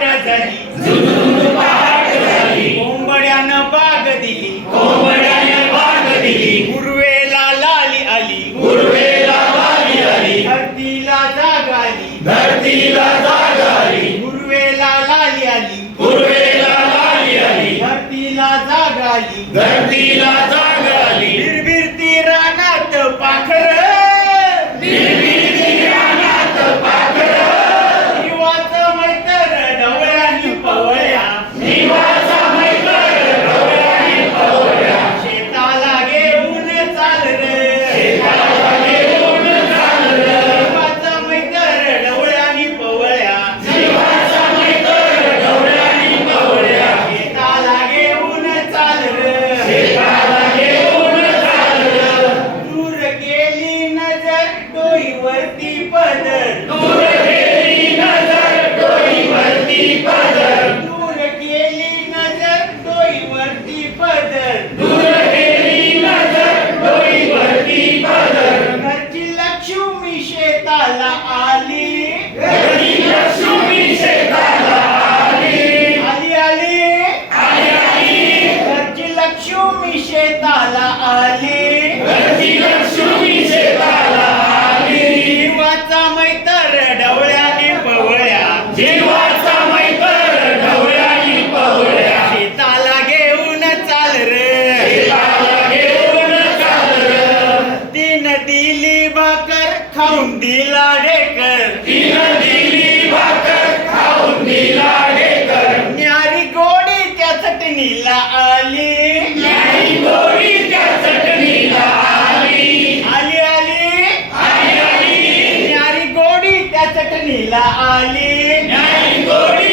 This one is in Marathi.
पहाट झाली झुनून पहाट झाली कोंबड्यानं बाग दिली. कोंबड्यानं बाग दिली उर्वेला लाली आली. पूर्वेला लाली आली धरतीला जाग आली. धरतीला जाग आली उर्वेला लाली आली. पूर्वेला लाली आली धरतीला जाग आली. धरतीला जाग नजर डोईवरती पदर. खाऊन. दिला ढेकर तिनं दिली भाकर खाऊन दिला ढेकर न्यारी गोडी त्या चटणीला आली न्यारी गोडी त्या चटणीला आली आली आली. आली आली. न्यारी गोडी त्या चटणीला आली. न्यारी गोडी